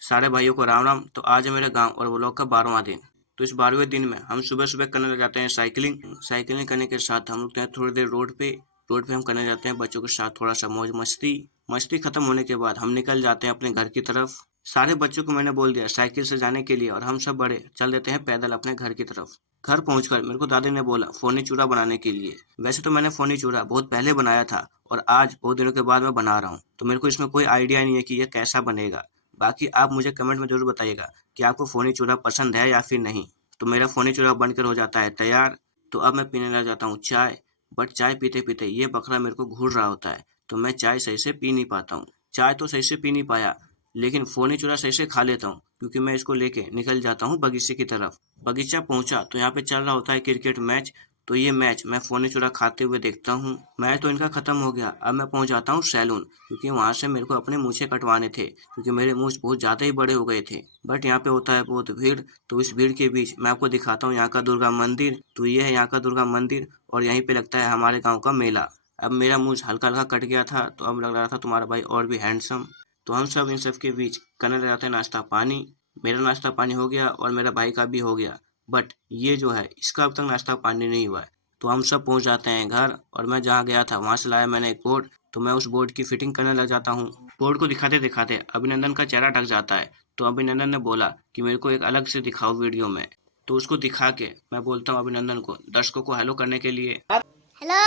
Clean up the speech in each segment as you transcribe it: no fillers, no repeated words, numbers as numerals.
सारे भाइयों को राम राम। तो आज है मेरे गांव और व्लॉग का 12वां दिन। तो इस 12वें दिन में हम सुबह सुबह करने लग जाते हैं साइकिलिंग। साइकिलिंग करने के साथ हम रुकते हैं थोड़ी देर रोड पे। रोड पे हम करने जाते हैं बच्चों के साथ थोड़ा सा मौज मस्ती। मस्ती खत्म होने के बाद हम निकल जाते हैं अपने घर की तरफ। सारे बच्चों को मैंने बोल दिया साइकिल से जाने के लिए और हम सब बड़े चल देते हैं पैदल अपने घर की तरफ। घर पहुंचकर मेरे को दादी ने बोला फोनी चूरा बनाने के लिए। वैसे तो मैंने फोनी चूरा बहुत पहले बनाया था और आज बहुत दिनों के बाद मैं बना रहा हूँ, तो मेरे को इसमें कोई आइडिया नहीं है कि ये कैसा बनेगा। बाकी आप मुझे कमेंट में जरूर बताइएगा कि आपको फोनी चूरा पसंद है या फिर नहीं। तो मेरा फोनी चूरा बनकर हो जाता है तैयार। तो अब मैं पीने लग जाता हूँ चाय। बट चाय पीते पीते ये बकरा मेरे को घूर रहा होता है, तो मैं चाय सही से पी नहीं पाता हूँ। चाय तो सही से पी नहीं पाया, लेकिन फोनी चूरा सही से खा लेता हूँ क्योंकि मैं इसको लेके निकल जाता हूँ बगीचे की तरफ। बगीचा पहुंचा तो यहाँ पे चल रहा होता है क्रिकेट मैच। तो ये मैच मैं फोनी चूरा खाते हुए देखता हूँ। मैच तो इनका खत्म हो गया, अब मैं पहुंच जाता हूँ सैलून क्योंकि वहां से मेरे को अपने मूछें कटवाने थे क्योंकि मेरे मूछ बहुत ज्यादा ही बड़े हो गए थे। बट यहाँ पे होता है बहुत भीड़, तो इस भीड़ के बीच मैं आपको दिखाता हूँ यहाँ का दुर्गा मंदिर। तो ये है यहाँ का दुर्गा मंदिर और यहीं पे लगता है हमारे गाँव का मेला। अब मेरा मूछ हल्का हल्का कट गया था तो अब लग रहा था तुम्हारा भाई और भी हैंडसम। तो हम सब इन सब के बीच करने लग जाते हैं नाश्ता पानी। मेरा नाश्ता पानी हो गया और मेरा भाई का भी हो गया। बट ये जो है इसका अब तक नाश्ता पानी नहीं हुआ है। तो हम सब पहुंच जाते हैं घर और मैं जहाँ गया था वहां से लाया मैंने एक बोर्ड। तो मैं उस बोर्ड की फिटिंग करने लग जाता हूँ। बोर्ड को दिखाते दिखाते अभिनंदन का चेहरा ढक जाता है। तो अभिनंदन ने बोला कि मेरे को एक अलग से दिखाओ वीडियो में। तो उसको दिखा के मैं बोलता हूँ अभिनंदन को दर्शकों को हेलो करने के लिए। हेलो।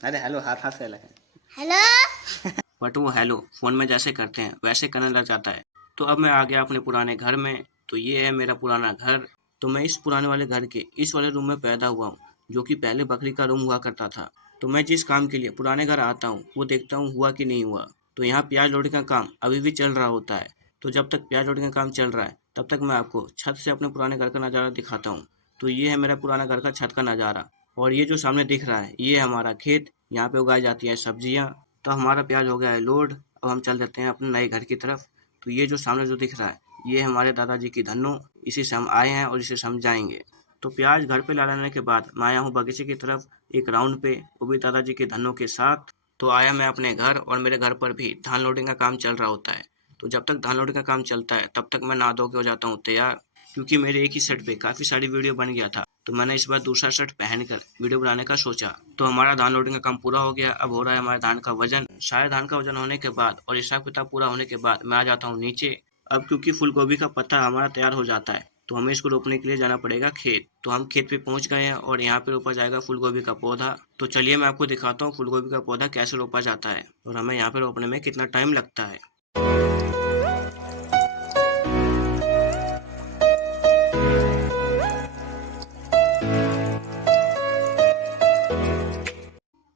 अरे हेलो हाथ हाथ फैला है। हेलो। बट वो हेलो फोन में जैसे करते हैं वैसे करने लग जाता है। तो अब मैं आ गया अपने पुराने घर में। तो ये है मेरा पुराना घर। तो मैं इस पुराने वाले घर के इस वाले रूम में पैदा हुआ हूँ, जो कि पहले बकरी का रूम हुआ करता था। तो मैं जिस काम के लिए पुराने घर आता हूँ वो देखता हूँ हुआ कि नहीं हुआ। तो यहाँ प्याज लोडे का काम अभी भी चल रहा होता है। तो जब तक प्याज लोडे का काम चल रहा है तब तक मैं आपको छत से अपने पुराने घर का नज़ारा दिखाता हूँ। तो ये है मेरा पुराना घर का छत का नज़ारा। और ये जो सामने दिख रहा है ये हमारा खेत, यहाँ पे उगाई जाती है सब्जियाँ। तो हमारा प्याज हो गया है लोड। अब हम चल देते हैं अपने नए घर की तरफ। तो ये जो सामने जो दिख रहा है ये हमारे दादाजी की धन्नो, इसी से हम आए हैं और इसे समझाएंगे। तो प्याज घर पे ला लाने के बाद मैं आया हूँ बगीचे की तरफ एक राउंड पे, वो भी दादाजी के धन्नो के साथ। तो आया मैं अपने घर और मेरे घर पर भी धान लोडिंग का काम चल रहा होता है। तो जब तक धान लोडिंग का काम चलता है तब तक मैं नहा धो के हो जाता हूँ तैयार। क्योंकि मेरे एक ही शर्ट पे काफी सारी वीडियो बन गया था, तो मैंने इस बार दूसरा शर्ट पहनकर वीडियो बनाने का सोचा। तो हमारा धान लोडिंग का काम पूरा हो गया। अब हो रहा है हमारे धान का वजन। सारे धान का वजन होने के बाद और हिसाब किताब पूरा होने के बाद मैं आ जाता हूँ नीचे। अब क्योंकि फूल गोभी का पत्ता हमारा तैयार हो जाता है तो हमें इसको रोपने के लिए जाना पड़ेगा खेत। तो हम खेत पे पहुंच गए हैं और यहाँ पे रोपा जाएगा फूल गोभी का पौधा। तो चलिए मैं आपको दिखाता हूँ फूल गोभी का पौधा कैसे रोपा जाता है और हमें यहाँ पे रोपने में कितना टाइम लगता है।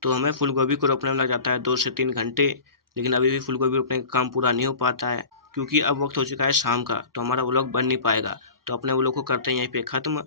तो हमें फूल गोभी को रोपने में लग जाता है 2 से 3 घंटे। लेकिन अभी भी फूल गोभी रोपने का काम पूरा नहीं हो पाता है क्योंकि अब वक्त हो चुका है शाम का, तो हमारा व्लॉग बन नहीं पाएगा। तो अपने व्लॉग को करते हैं यहीं पे खत्म।